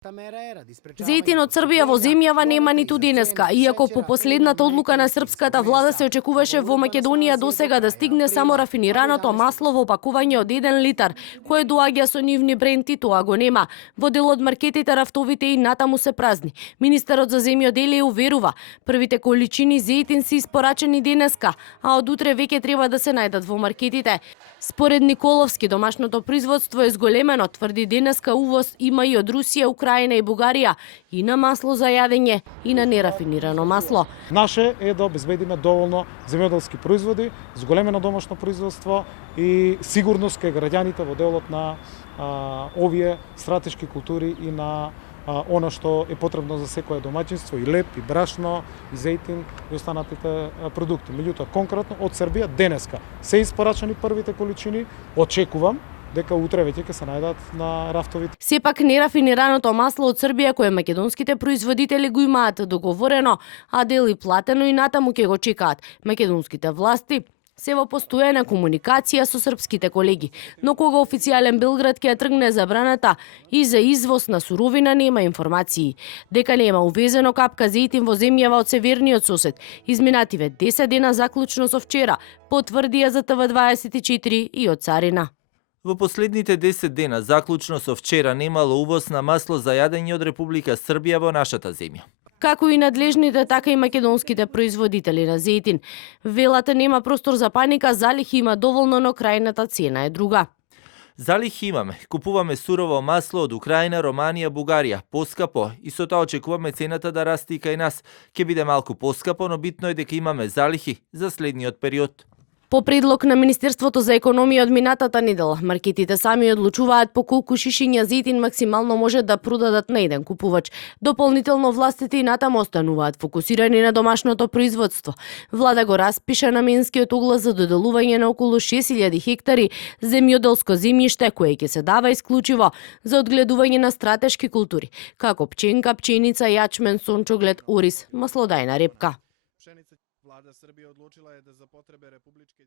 Зејтин од Србија во земјава нема ниту денеска, иако по последната одлука на српската влада се очекуваше во Македонија досега да стигне само рафинираното масло во пакување од 1 литар, кое доаѓа со нивни бренти, тоа го нема. Во дел од маркетите рафтовите и натаму се празни. Министерот за земјоделие уверува, првите количини зејтин се испорачени денеска, а од утре веќе треба да се најдат во маркетите. Според Николовски, домашното производство е зголемено, тврди денеска увоз има и од Русија, Украина и Бугарија, и на масло за јадење, и на нерафинирано масло. Наше е да обезбедиме доволно земјоделски производи, зголемено домашно производство и сигурност кај граѓаните во делот на овие стратешки култури и на она што е потребно за секое домаќинство, и леп, и брашно, и зејтин, и останатите продукти. Меѓутоа, конкретно од Србија денеска се испорачани првите количини, очекувам дека утре веќе ќе се најдат на рафтовите. Сепак нерафинираното масло од Србија кое македонските производители го имаат договорено, а дел и платено и натаму ќе го чекаат. Македонските власти се во постојана комуникација со српските колеги, но кога официјален Белград ќе тргне забраната и за извоз на суровина нема информации. Дека нема увезено капка зејтин во земјава од северниот сосед, изминативе 10 дена заклучно со вчера, потврдија за ТВ24 и од Царина. Во последните 10 дена, заклучно со вчера, немало увоз на масло за јадење од Република Србија во нашата земја. Како и надлежните, така и македонските производители на зејтин. Велата нема простор за паника, залих има доволно, но крајната цена е друга. Залих имаме. Купуваме сурово масло од Украина, Романија, Бугарија, поскапо, и со тоа очекуваме цената да расте и кај нас. Ќе биде малку поскапо, но битно е дека имаме залихи за следниот период. По предлог на Министерството за економија од минатата недела, маркетите сами одлучуваат по колку шишиња зејтин максимално може да продадат на еден купувач. Дополнително властите и натаму остануваат фокусирани на домашното производство. Влада го распиша наменскиот оглас за доделување на околу 6000 хектари земјоделско земјиште кое ќе се дава исклучиво за одгледување на стратешки култури, како пченка, пченица, јачмен, сончоглед, ориз, маслодајна репка. Влада Србија одлучила е да за потребе републичке